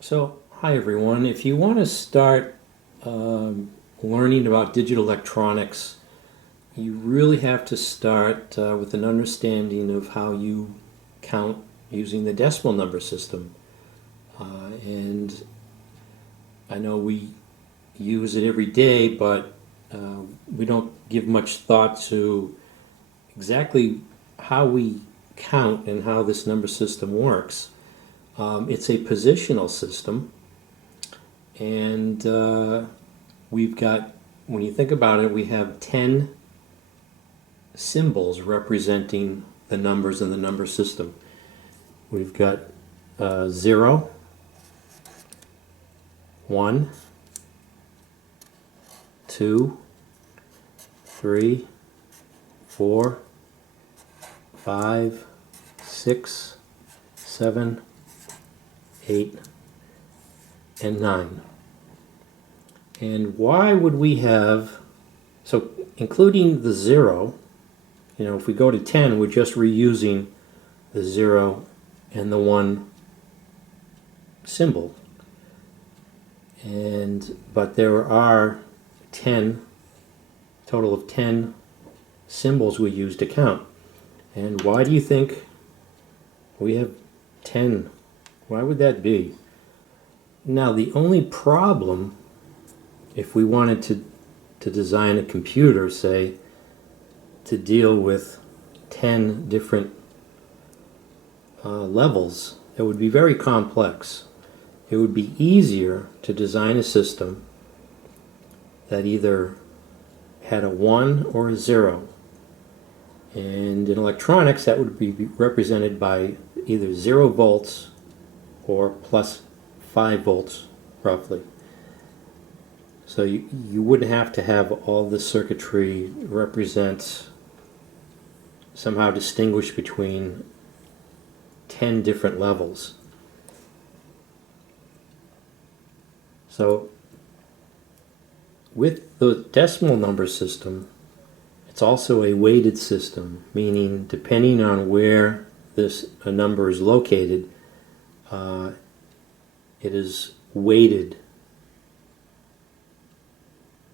So, hi everyone. If you want to start learning about digital electronics, you really have to start with an understanding of how you count using the decimal number system. And I know we use it every day, but we don't give much thought to exactly how we count and how this number system works. It's a positional system, and we've got, when you think about it, we have 10 symbols representing the numbers in the number system. We've got 0, 1, 2, 3, 4, 5, 6, 7, 8, and 9. And why would we have, so including the 0, if we go to 10, we're just reusing the 0 and the 1 symbol. But there are 10, total of 10 symbols we use to count. And why do you think we have 10? Why would that be? Now, the only problem, if we wanted to design a computer, say, to deal with 10 different levels, it would be very complex. It would be easier to design a system that either had a 1 or a 0. And in electronics, that would be represented by either 0 volts or plus 5 volts, roughly. So you wouldn't have to have all the circuitry represent, somehow distinguish between 10 different levels. So with the decimal number system, it's also a weighted system, meaning depending on where a number is located, it is weighted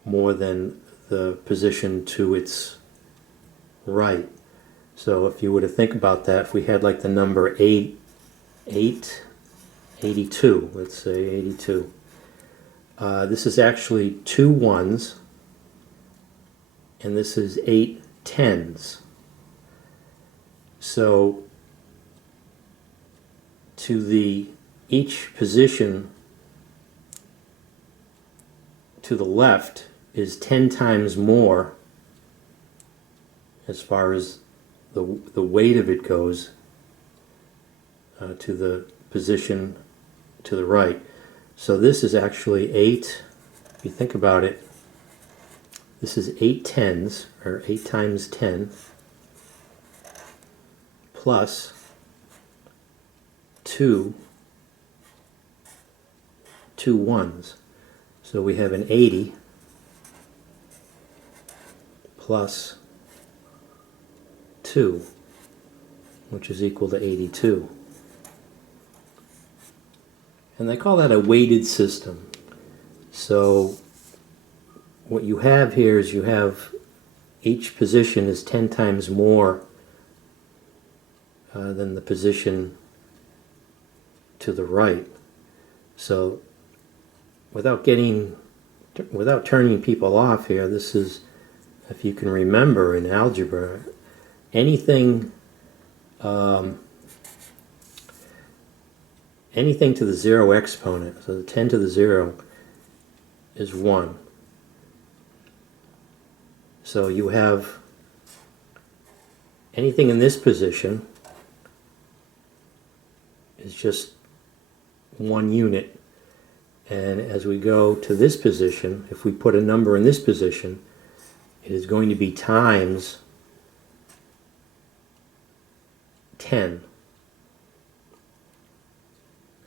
more than the position to its right. So if you were to think about that, if we had like the number 82, let's say 82, this is actually 2 1s, and this is 8 10s. So to each position to the left is 10 times more as far as the weight of it goes to the position to the right. So this is actually 8, if you think about it, this is 8 10s, or 8 times 10, plus 2 1s. So we have an 80 plus 2, which is equal to 82. And they call that a weighted system. So what you have here is you have each position is 10 times more than the position to the right. So without turning people off here, this is, if you can remember in algebra, anything anything to the 0 exponent, so the 10 to the 0 is 1. So you have anything in this position is just 1 unit. And as we go to this position, if we put a number in this position, it is going to be times 10.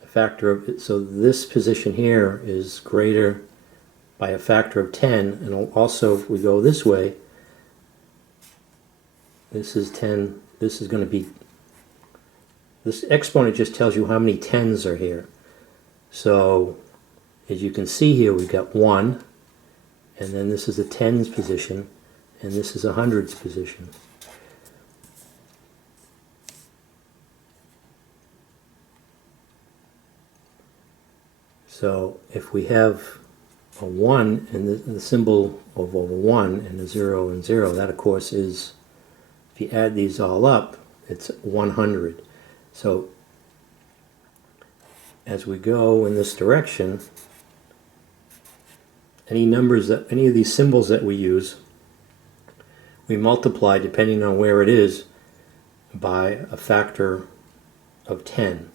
A factor of, so this position here is greater by a factor of 10, and also if we go this way, this is 10, this is going to be, this exponent just tells you how many 10s are here. So as you can see here, we've got 1, and then this is a tens position, and this is a hundreds position. So if we have a 1 and the symbol of a 1 and a 0 and 0, that of course is, if you add these all up, it's 100. So as we go in this direction, any of these symbols that we use, we multiply, depending on where it is, by a factor of 10.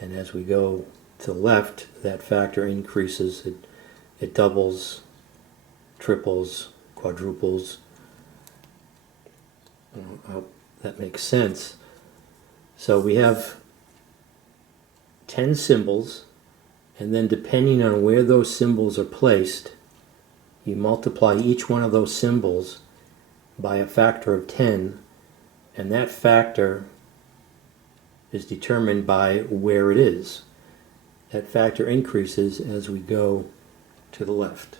And as we go to the left, that factor increases. It doubles, triples, quadruples. I hope that makes sense. So we have 10 symbols, and then depending on where those symbols are placed, you multiply each one of those symbols by a factor of 10, and that factor is determined by where it is. That factor increases as we go to the left.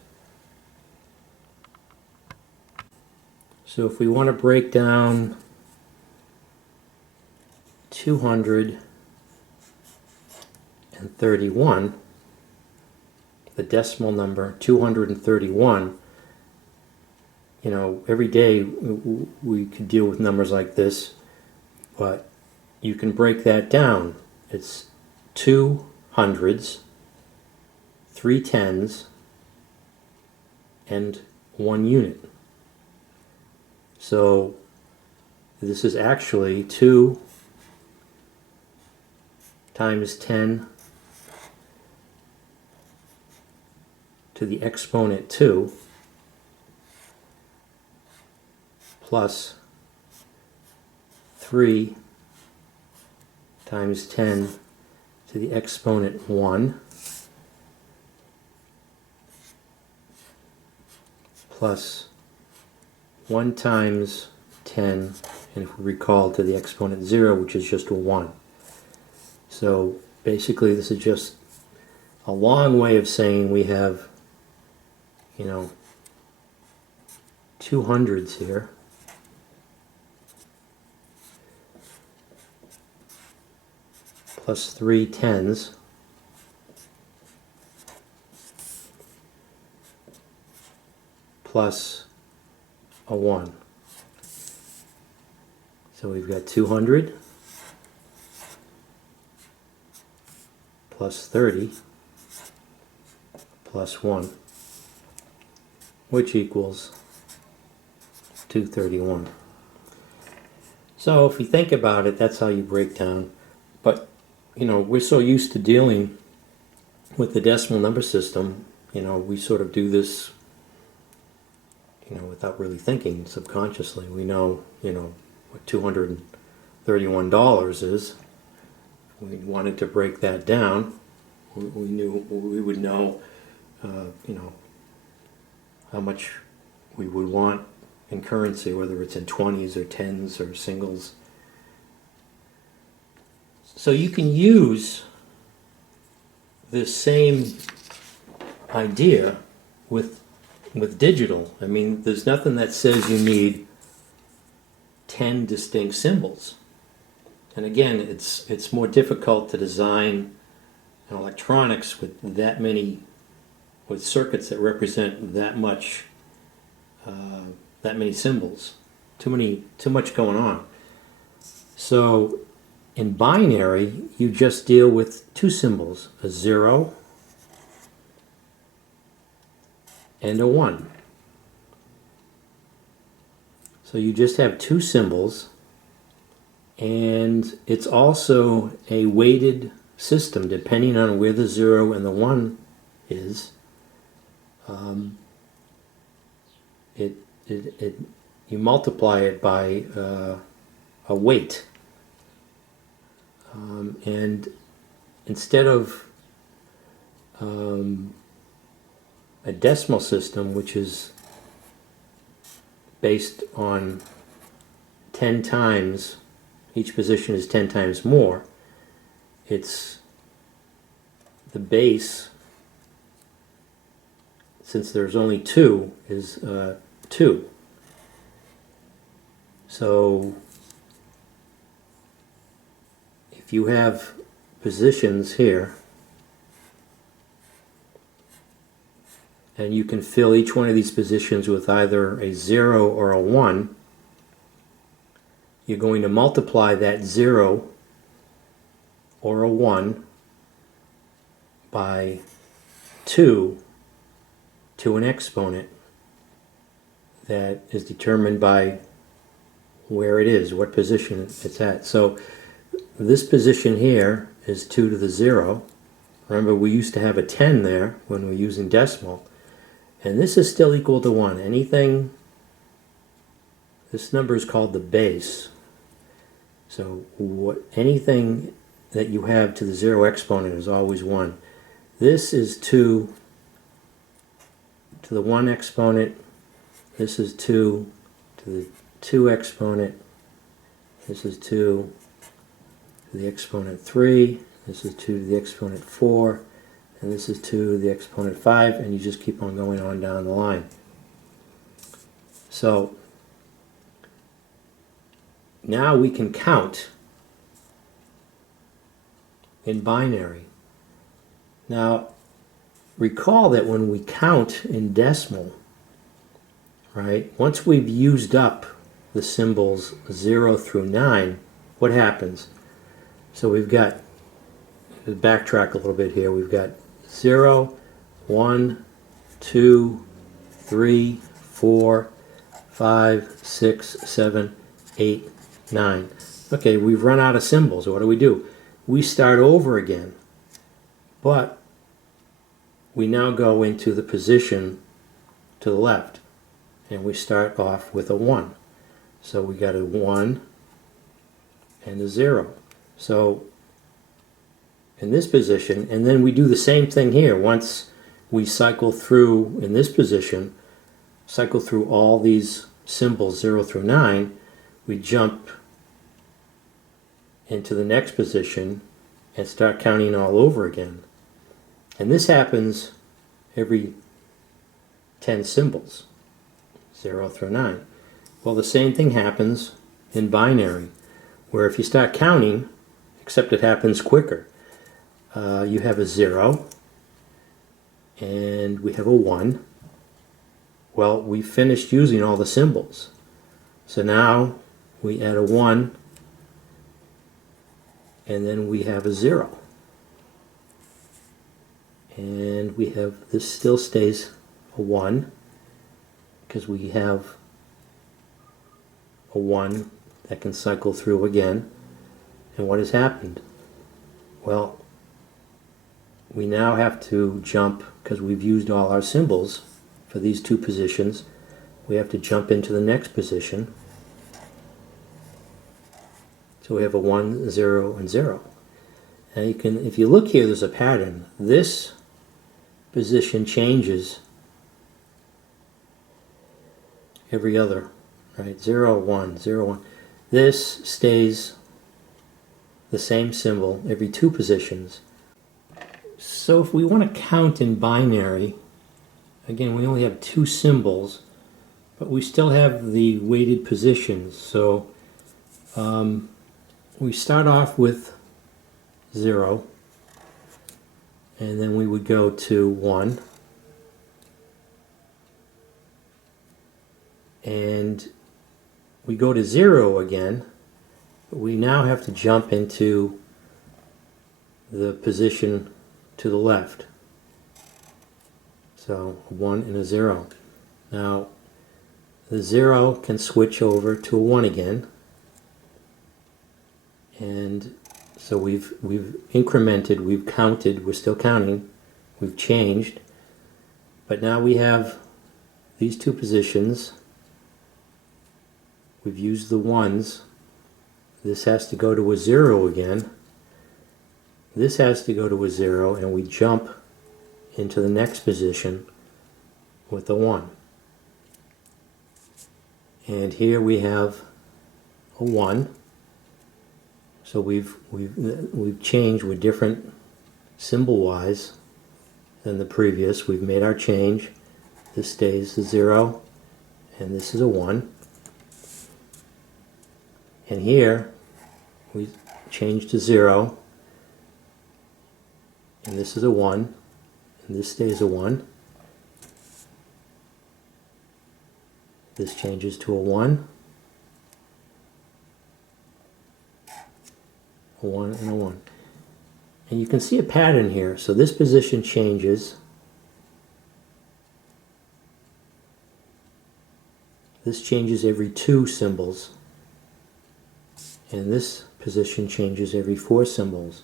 So if we want to break down 231, the decimal number 231, you know, every day we could deal with numbers like this, but you can break that down. It's 2 hundreds, 3 tens, and 1 unit. So this is actually 2 times 10 to the exponent 2 plus 3 times 10 to the exponent 1 plus 1 times 10, and if we recall, to the exponent 0, which is just a 1. So basically this is just a long way of saying we have, you know, 2 hundreds here, plus 3 tens, plus a 1. So we've got 200 plus 30 plus 1, which equals 231. So if you think about it, that's how you break down. But, you know, we're so used to dealing with the decimal number system, you know, we sort of do this, you know, without really thinking, subconsciously. We know, you know, what $231 is. We wanted to break that down. We would know, you know, how much we would want in currency, whether it's in 20s or 10s or singles. So you can use this same idea with digital. I mean, there's nothing that says you need 10 distinct symbols. And again, it's more difficult to design electronics with that many, with circuits that represent that much, that many symbols. Too much going on. So in binary, you just deal with 2 symbols, a 0 and a 1. So you just have 2 symbols, and it's also a weighted system depending on where the 0 and the 1 is. You multiply it by a weight, and instead of a decimal system, which is based on 10 times, each position is 10 times more, it's the base, since there's only 2, is 2. So if you have positions here, and you can fill each one of these positions with either a 0 or a 1, you're going to multiply that 0 or a 1 by 2 to an exponent that is determined by where it is, what position it's at. So this position here is 2 to the 0. Remember, we used to have a 10 there when we're using decimal. And this is still equal to 1. Anything, this number is called the base. So anything that you have to the 0 exponent is always 1. This is 2 to the 1 exponent. This is 2 to the 2 exponent. This is 2 to the exponent 3. This is 2 to the exponent 4. And this is 2 to the exponent 5, and you just keep on going on down the line. So now we can count in binary. Now recall that when we count in decimal, right, once we've used up the symbols 0 through 9, what happens? So we've got, to backtrack a little bit here, we've got 0, 1, 2, 3, 4, 5, 6, 7, 8, 9. Okay, we've run out of symbols. What do? We start over again, but we now go into the position to the left, and we start off with a 1. So we got a 1 and a 0. So in this position, and then we do the same thing here. Once we cycle through, in this position, cycle through all these symbols 0 through 9, we jump into the next position and start counting all over again. And this happens every 10 symbols, 0 through 9. Well, the same thing happens in binary, where if you start counting, except it happens quicker. You have a 0, and we have a 1. Well, we finished using all the symbols. So now we add a 1, and then we have a 0. And we have, this still stays a 1, because we have a 1 that can cycle through again. And what has happened? Well, we now have to jump, because we've used all our symbols for these two positions. We have to jump into the next position. So we have a 1, 0, and 0. And you can, if you look here, there's a pattern. This position changes every other, right? 0, 1, 0, 1. This stays the same symbol every 2 positions. So if we want to count in binary, again, we only have 2 symbols, but we still have the weighted positions. So we start off with 0, and then we would go to 1, and we go to 0 again, but we now have to jump into the position to the left. So a 1 and a 0. Now the 0 can switch over to a 1 again, and so we've incremented, we've counted, we're still counting, we've changed, but now we have these 2 positions. We've used the 1s. This has to go to a 0 again. This has to go to a 0, and we jump into the next position with a 1. And here we have a 1. So we've changed with different symbol-wise than the previous. We've made our change. This stays the 0, and this is a 1. And here, we change to 0, and this is a 1, and this stays a 1. This changes to a 1, a 1, and a 1. And you can see a pattern here. So this position changes. This changes every 2 symbols. And this position changes every 4 symbols.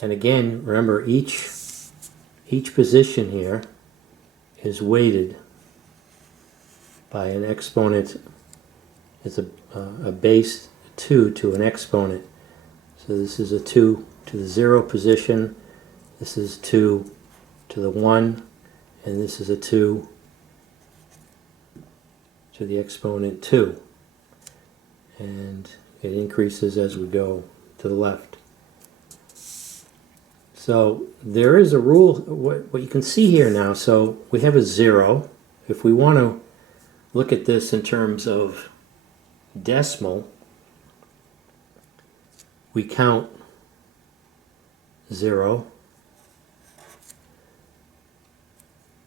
And again, remember, each position here is weighted by an exponent. It's a base 2 to an exponent. So this is a 2 to the 0 position, this is 2 to the 1, and this is a 2 to the exponent 2. And it increases as we go to the left. So there is a rule, what you can see here now, so we have a 0. If we want to look at this in terms of decimal, we count 0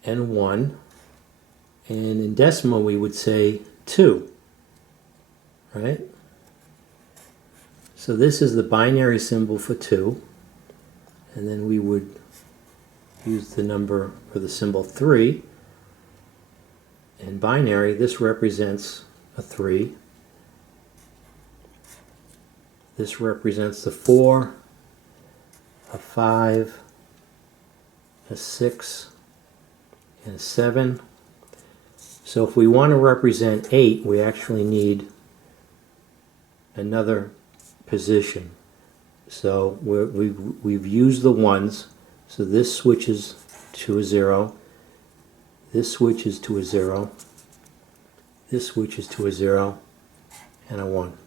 and 1, and in decimal we would say 2, right? So this is the binary symbol for 2, and then we would use the number or the symbol 3. In binary, this represents a 3. This represents the 4, a 5, a 6, and a 7. So if we want to represent 8, we actually need another position. So we've used the 1s, so this switches to a 0, this switches to a 0, this switches to a 0, and a 1.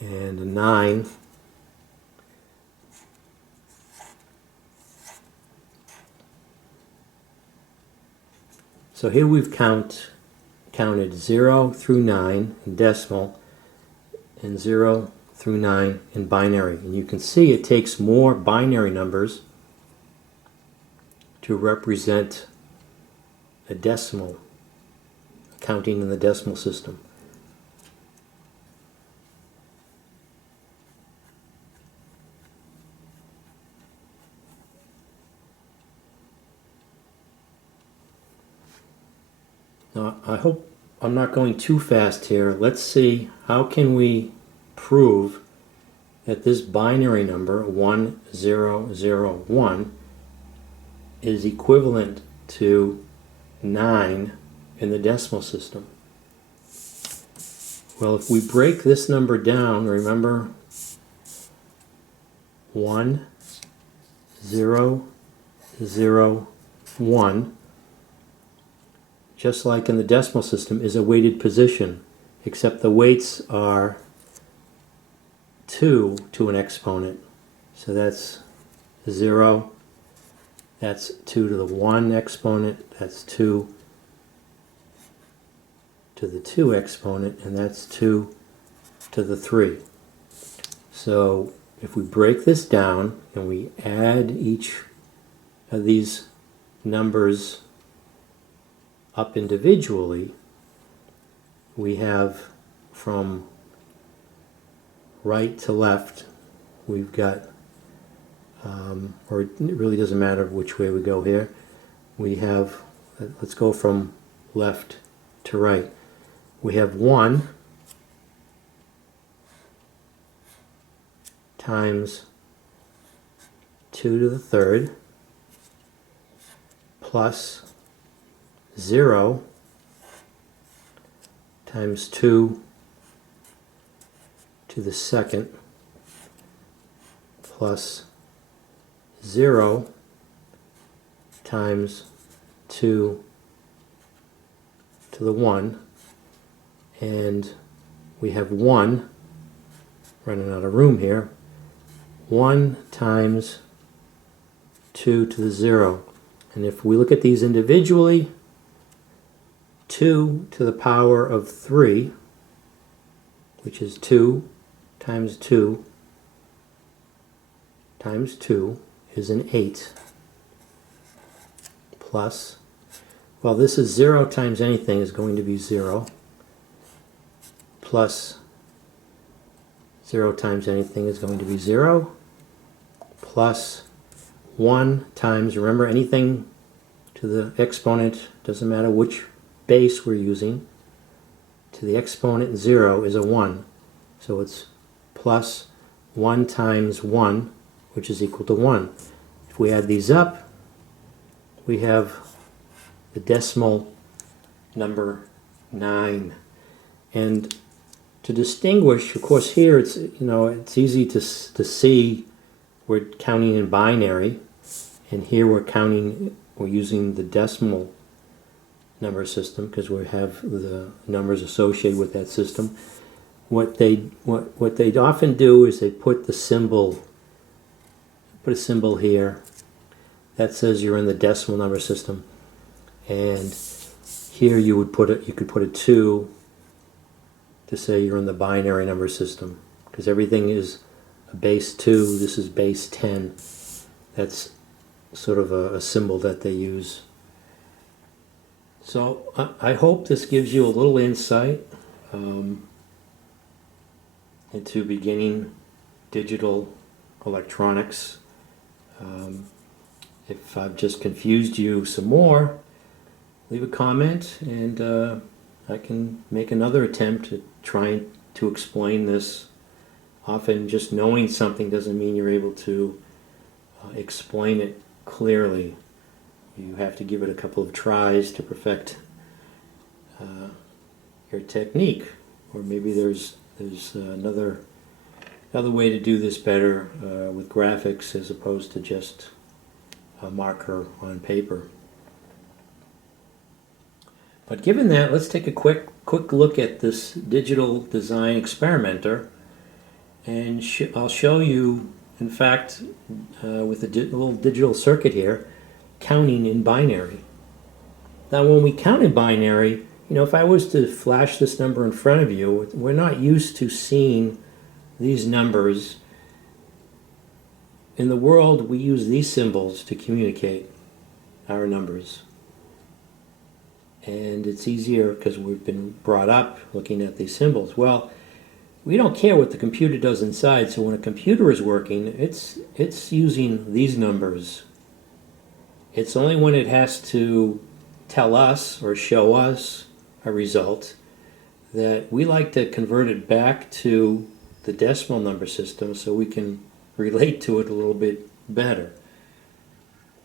And a 9. So here we've counted 0 through 9 in decimal and 0 through 9 in binary. And you can see it takes more binary numbers to represent a decimal, counting in the decimal system. Now, I hope I'm not going too fast here. Let's see, how can we prove that this binary number 1001 is equivalent to 9 in the decimal system? Well, if we break this number down, remember 1 0 0 1, just like in the decimal system, is a weighted position, except the weights are 2 to an exponent. So that's 0, that's 2 to the 1 exponent, that's 2 to the 2 exponent, and that's 2 to the 3. So if we break this down and we add each of these numbers up individually, we have from right to left, we've got, or it really doesn't matter which way we go here, we have, let's go from left to right. We have 1 times 2 to the 3rd plus 0 times 2 to the 2nd plus 0 times 2 to the 1, and we have 1, running out of room here, 1 times 2 to the 0. And if we look at these individually, 2 to the power of 3, which is 2 times 2 times 2 is an 8. Plus, well, this is 0 times anything is going to be 0. Plus 0 times anything is going to be 0. Plus 1 times, remember, anything to the exponent, doesn't matter which base we're using, to the exponent 0 is a 1. So it's plus 1 times 1, which is equal to 1. If we add these up, we have the decimal number 9. And to distinguish, of course, here it's it's easy to see we're counting in binary, and here we're using the decimal number system because we have the numbers associated with that system. What they often do is they put a symbol here that says you're in the decimal number system, and here you could put a 2 to say you're in the binary number system, because everything is a base 2, this is base 10. That's sort of a symbol that they use. So I hope this gives you a little insight into beginning digital electronics. If I've just confused you some more, leave a comment and I can make another attempt at trying to explain this. Often just knowing something doesn't mean you're able to explain it clearly. You have to give it a couple of tries to perfect your technique, or maybe there's another way to do this better with graphics as opposed to just a marker on paper. But given that, let's take a quick look at this digital design experimenter, and I'll show you, in fact, with a little digital circuit here, counting in binary. Now when we count in binary, if I was to flash this number in front of you, we're not used to seeing these numbers. In the world, we use these symbols to communicate our numbers. And it's easier because we've been brought up looking at these symbols. Well, we don't care what the computer does inside, so when a computer is working, it's using these numbers. It's only when it has to tell us or show us a result that we like to convert it back to the decimal number system so we can relate to it a little bit better.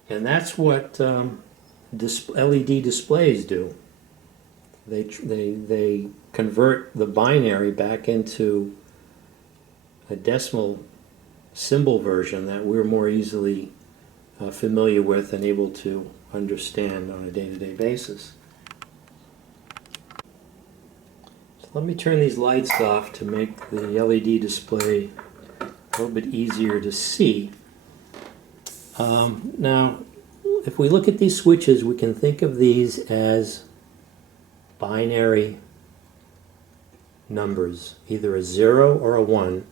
And that's what LED displays do. They convert the binary back into a decimal symbol version that we're more easily familiar with and able to understand on a day-to-day basis. So let me turn these lights off to make the LED display a little bit easier to see. Now, if we look at these switches, we can think of these as binary numbers, either a 0 or a 1.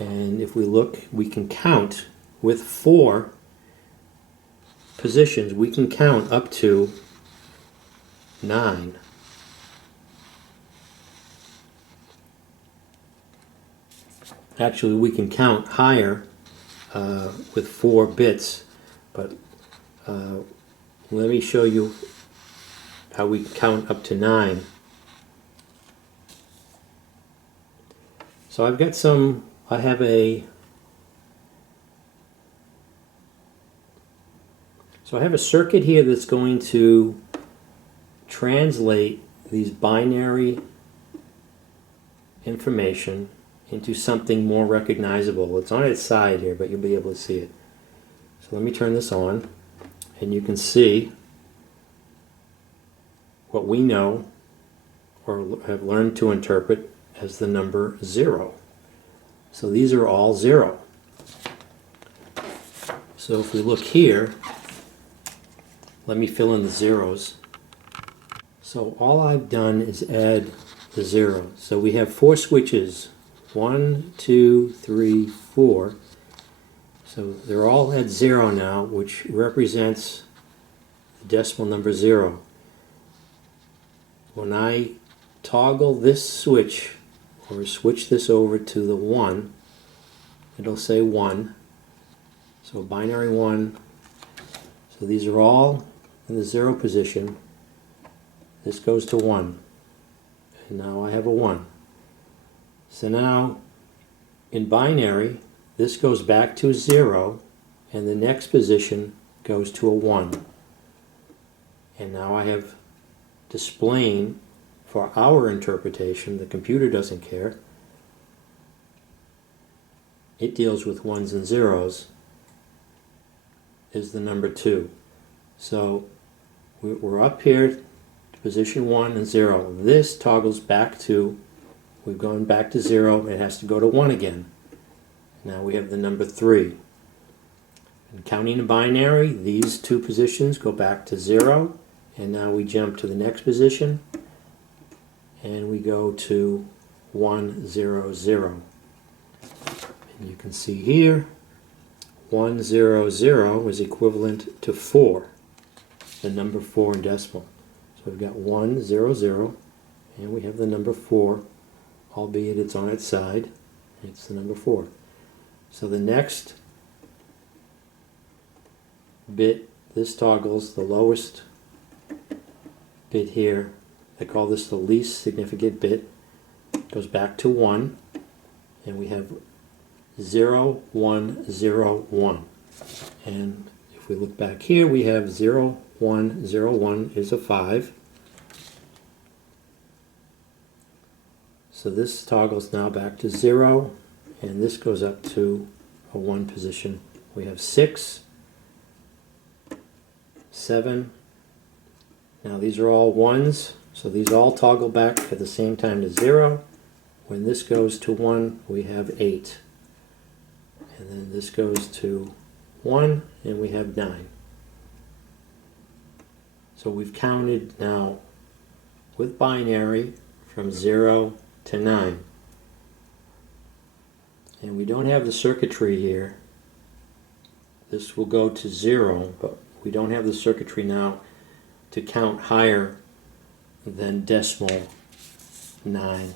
And if we look, we can count with 4 positions. We can count up to 9. Actually, we can count higher with 4 bits, but let me show you how we count up to 9. So I have a circuit here that's going to translate these binary information into something more recognizable. It's on its side here, but you'll be able to see it. So let me turn this on, and you can see what we know or have learned to interpret as the number 0. So these are all 0. So if we look here, let me fill in the zeros. So all I've done is add the zero. So we have 4 switches. 1, 2, 3, 4. So they're all at 0 now, which represents the decimal number 0. When I toggle this switch, or switch this over to the 1, it'll say 1. So binary 1. So these are all in the 0 position. This goes to 1. And now I have a 1. So now, in binary, this goes back to 0, and the next position goes to a 1. And now I have displaying, for our interpretation, the computer doesn't care. It deals with 1s and 0s, is the number 2. So we're up here to position 1 and 0. This toggles back to, we've gone back to 0, it has to go to 1 again. Now we have the number 3. And counting in binary, these 2 positions go back to 0, and now we jump to the next position, and we go to 1, 0, 0. And you can see here, 1, 0, 0 is equivalent to 4, the number 4 in decimal. So we've got 1, 0, 0, and we have the number 4, albeit it's on its side. It's the number 4. So the next bit, this toggles the lowest bit here. I call this the least significant bit. Goes back to 1, and we have 0, 1, 0, 1. And if we look back here, we have 0, 1, 0, 1 is a 5. So this toggles now back to 0, and this goes up to a 1 position. We have 6, 7. Now these are all 1s, so these all toggle back at the same time to 0. When this goes to 1, we have 8. And then this goes to 1, and we have 9. So we've counted now with binary from 0 to 9. And we don't have the circuitry here. This will go to 0, but we don't have the circuitry now to count higher than decimal 9.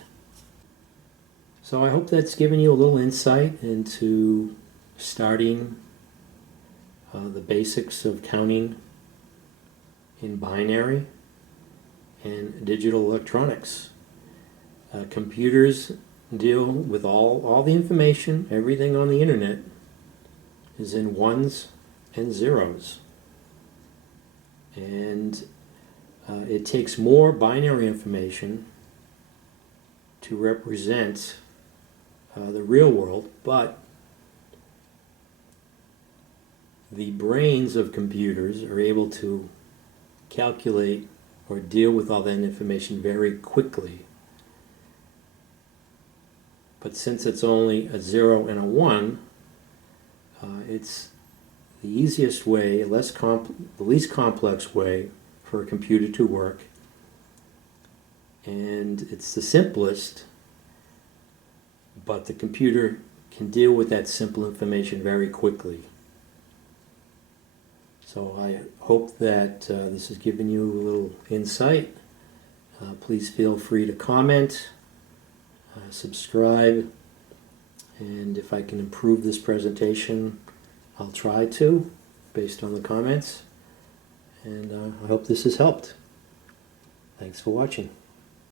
So I hope that's given you a little insight into starting the basics of counting in binary and digital electronics. Computers deal with all the information, everything on the internet is in 1s and 0s. And it takes more binary information to represent the real world, but the brains of computers are able to calculate or deal with all that information very quickly. But since it's only a 0 and a 1, it's the easiest way, the least complex way for a computer to work, and it's the simplest, but the computer can deal with that simple information very quickly. So I hope that this has given you a little insight. Please feel free to comment, subscribe, and if I can improve this presentation, I'll try to, based on the comments. And I hope this has helped. Thanks for watching.